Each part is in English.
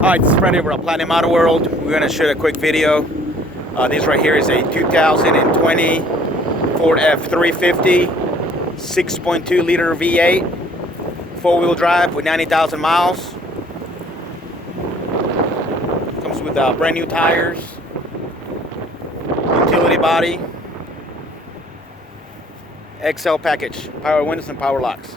Hi, this is Freddie. We're at Platinum Auto World. We're going to shoot a quick video. This right here is a 2020 Ford F-350 6.2 liter V8 four-wheel drive with 90,000 miles. Comes with brand new tires, utility body, XL package, power windows and power locks.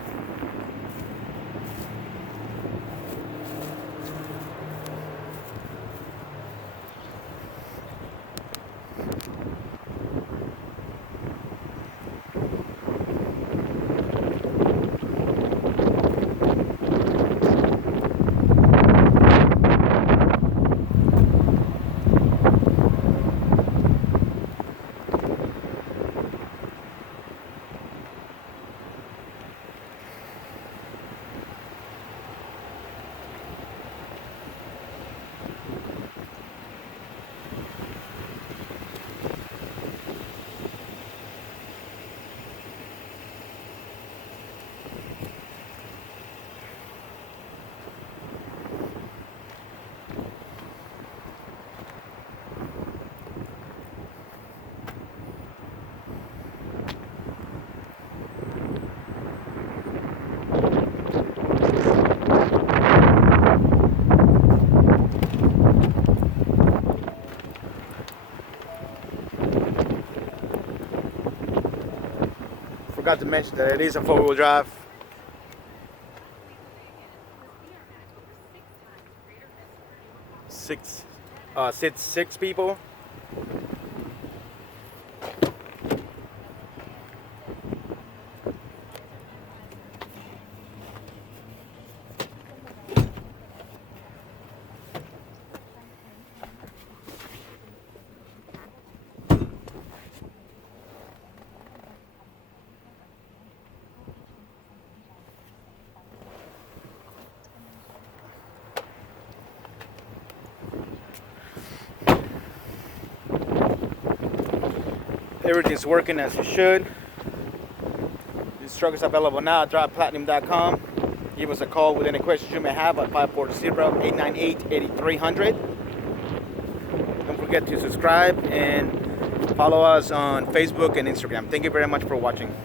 Forgot to mention that it is a four-wheel drive. Six people. Everything's working as it should. This truck is available now at driveplatinum.com. Give us a call with any questions you may have at 540-898-8300. Don't forget to subscribe and follow us on Facebook and Instagram. Thank you very much for watching.